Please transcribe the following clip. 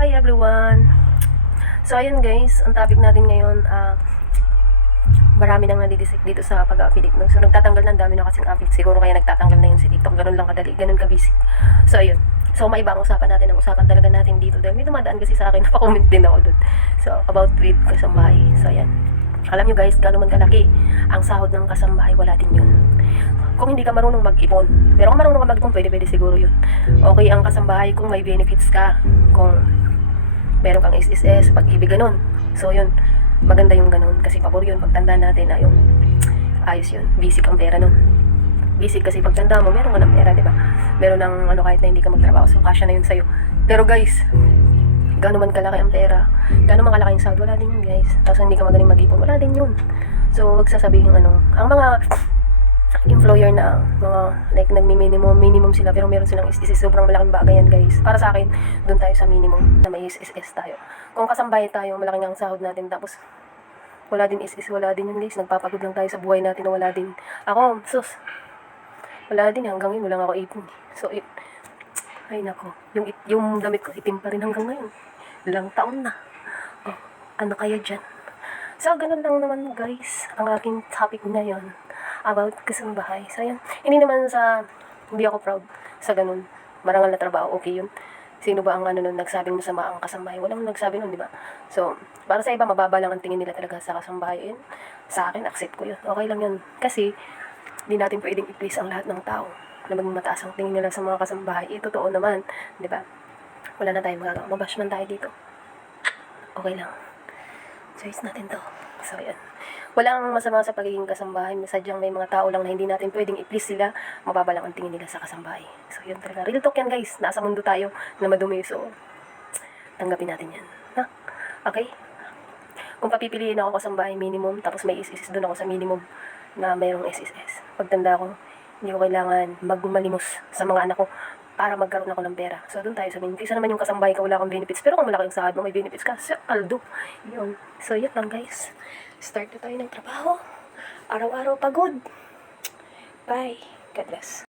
Hi everyone! So ayun guys, ang topic natin ngayon, marami nang nadidisik dito sa pag-affiliate. No? So nagtatanggal na, dami na kasing affiliate. Siguro kaya nagtatanggal na yun si TikTok. Ganun lang kadali, ganun ka-busy. So ayun. So may ibang usapan natin, ang usapan talaga natin dito. Dahil may dumadaan kasi sa akin, napakomment din ako dun. So about with kasambahay. So ayan. Alam nyo guys, gano'n man kalaki ang sahod ng kasambahay, wala din yun. Kung hindi ka marunong mag-ipon. Pero kung marunong ka mag-ipon, pwede siguro yun. Okay ang kasambahay kung may benefits ka. Kung meron kang SSS, pag-ibig, ganun. So yun, maganda yung ganun. Kasi pabor yun, pagtanda natin na yung ayos yun. Basic ang pera nun. Basic kasi pagtanda mo, meron ka ng pera, di ba? Meron ng ano kahit na hindi ka magtrabaho. So kasya na yun sa'yo. Pero guys, gano'n man kalaki ang pera, gano'n man kalaki yung sahod, wala din yun guys. Tapos hindi ka magaling mag-ipon, wala din yun. So wag sasabihin ang mga employer na mga like minimum sila pero meron silang SSS, sobrang malaking bagay yan guys. Para sa akin, doon tayo sa minimum na may SSS tayo. Kung kasambay tayo, malaking ang sahod natin tapos wala din SSS, wala din yun guys. Nagpapagod lang tayo sa buhay natin na wala din. Ako, wala din hanggang yun, wala ako ipon. So ay nako, yung damit ko itim pa rin hanggang ngayon. Ilang taon na. Oh, ano kaya dyan? So, ganun lang naman guys, ang aking topic ngayon about kasambahay. So, yan. Hindi ako proud sa ganun. Marangal na trabaho, okay yun. Sino ba ang nagsabing masama ang kasambahay? Walang nagsabi nun, di ba? So, para sa iba, mababa lang ang tingin nila talaga sa kasambahay. Sa akin, accept ko yun. Okay lang yun. Kasi, hindi natin pwedeng i-please ang lahat ng tao na maging mataas ang tingin nila sa mga kasambahay. Totoo naman, di ba? Wala na tayong magagawa. Mabash man tayo dito. Okay lang. Choice natin to. So, yan. Walang masama sa pagiging kasambahay. Sadyang may mga tao lang na hindi natin pwedeng i-please sila. Mababa lang ang tingin nila sa kasambahay. So, yun talaga. Real talk yan, guys. Nasa mundo tayo na madumi. So, tanggapin natin yan. Ha? Okay? Kung papipiliin ako kasambahay, minimum. Tapos may SSS doon ako sa minimum na mayroong SSS. Pagtanda ko, hindi ko kailangan magmalimos sa mga anak ko para magkaroon ako ng pera. So, doon tayo sa minimum. Kaysa naman yung kasambahay ka, wala kang benefits. Pero kung malaking sahod mo, may benefits ka. So, aldo. Yun. So, yun lang guys. Start na tayo ng trabaho. Araw-araw pagod. Bye. God bless.